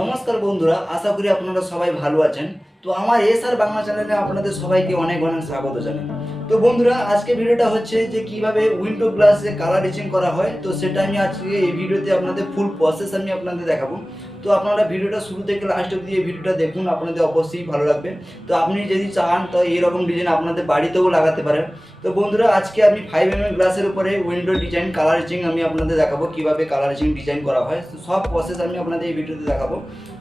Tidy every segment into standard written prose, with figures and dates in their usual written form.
নমস্কার বন্ধুরা, আশা করি আপনারা সবাই ভালো আছেন। তো আমার এসআর বাংলা চ্যানেলে আপনাদের সবাইকে অনেক অনেক স্বাগত জানাই। তো বন্ধুরা, আজকে ভিডিওটা হচ্ছে যে কিভাবে উইন্ডো গ্লাসে কালার এচিং করা হয়। তো সেটা আমি আজকে এই ভিডিওতে আপনাদের ফুল প্রসেস আমি আপনাদের দেখাবো। তো আপনারা ভিডিওটা শুরু থেকে লাস্ট অবধি এই ভিডিওটা দেখুন, আপনাদের অবশ্যই ভালো লাগবে। তো আপনি যদি চান তো এইরকম ডিজাইন আপনাদের বাড়িতেও লাগাতে পারেন। তো বন্ধুরা, আজকে আমি 5mm গ্লাসের উপরে উইন্ডো ডিজাইন কালার এচিং আমি আপনাদের দেখাবো, কিভাবে কালার এচিং ডিজাইন করা হয়। তো সব প্রসেস আমি আপনাদের এই ভিডিওতে দেখাবো।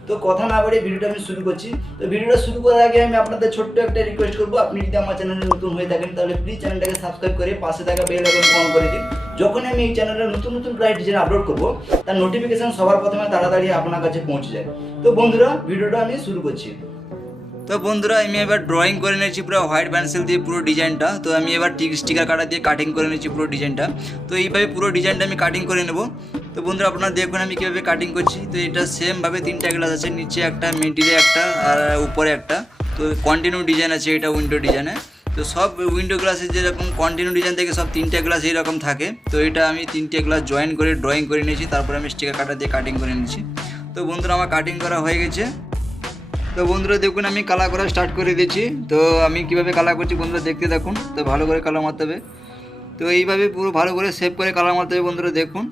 তো কথা না বাড়িয়ে ভিডিওটা আমি শুরু করছি। তো ভিডিওটা শুরু করার আগে আমি আপনাদের ছোট্ট একটা রিকোয়েস্ট করবো, আপনি যদি আমার চ্যানেলে নতুন হয়ে থাকেন তাহলে প্লিজ চ্যানেলটাকে সাবস্ক্রাইব করে পাশে থাকা বেল আইকন অন করে দিন। যখন আমি এই চ্যানেলে নতুন নতুন প্রায় ডিজাইন আপলোড করবো তার নোটিফিকেশন সবার প্রথমে তাড়াতাড়ি আপনার কাছে পৌঁছে যায়। তো বন্ধুরা, ভিডিওটা আমি শুরু করছি। তো বন্ধুরা, আমি এবার ড্রয়িং করে নিয়েছি পুরো হোয়াইট পেন্সিল দিয়ে পুরো ডিজাইনটা। তো আমি এবার স্টিকার কাটা দিয়ে কাটিং করে নিয়েছি পুরো ডিজাইনটা। তো এইভাবে পুরো ডিজাইনটা আমি কাটিং করে নেব। তো বন্ধুরা, আপনারা দেখুন আমি কীভাবে কাটিং করছি। তো এটা সেমভাবে তিনটা গ্লাস আছে, নিচে একটা, মিডিলে একটা আর উপরে একটা। তো কন্টিনিউ ডিজাইন আছে এটা উইন্ডো ডিজাইনে। তো সব উইন্ডো গ্লাসে যেরকম কন্টিনিউ ডিজাইন থেকে সব তিনটে গ্লাস এইরকম থাকে। তো এটা আমি তিনটে গ্লাস জয়েন করে ড্রয়িং করে নিয়েছি, তারপরে আমি স্টিকার কাটা দিয়ে কাটিং করে নিয়েছি। তো বন্ধুরা, আমার কাটিং করা হয়ে গেছে। তো বন্ধুরা দেখুন, আমি কালার করা স্টার্ট করে দিয়েছি। তো আমি কিভাবে কালার করছি বন্ধুরা দেখতে থাকুন। তো ভালো করে কালার মারতে হবে। তো এইভাবে পুরো ভালো করে সেভ করে কালার মারতে হবে বন্ধুরা, দেখুন।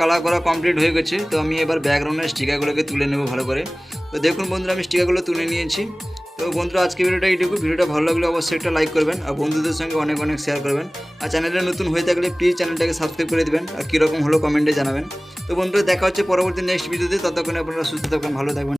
কালার করা কমপ্লিট হয়ে গেছে। তো আমি এবার ব্যাকগ্রাউন্ডের স্টিকারগুলোকে তুলে নেব ভালো করে। তো দেখুন বন্ধুরা, আমি স্টিকারগুলো তুলে নিয়েছি। তো বন্ধুরা, আজকে ভিডিওটা এইটুকু। ভিডিওটা ভালো লাগলে অবশ্যই একটা লাইক করবেন আর বন্ধুদের সঙ্গে অনেক অনেক শেয়ার করবেন। আর চ্যানেলে নতুন হয়ে থাকলে প্লিজ চ্যানেলটাকে সাবস্ক্রাইব করে দেবেন আর কীরকম হলো কমেন্টে জানাবেন। তো বন্ধুরা, দেখা হচ্ছে পরবর্তী নেক্সট ভিডিওতে। ততক্ষণে আপনারা সুস্থ থাকবেন, ভালো থাকবেন।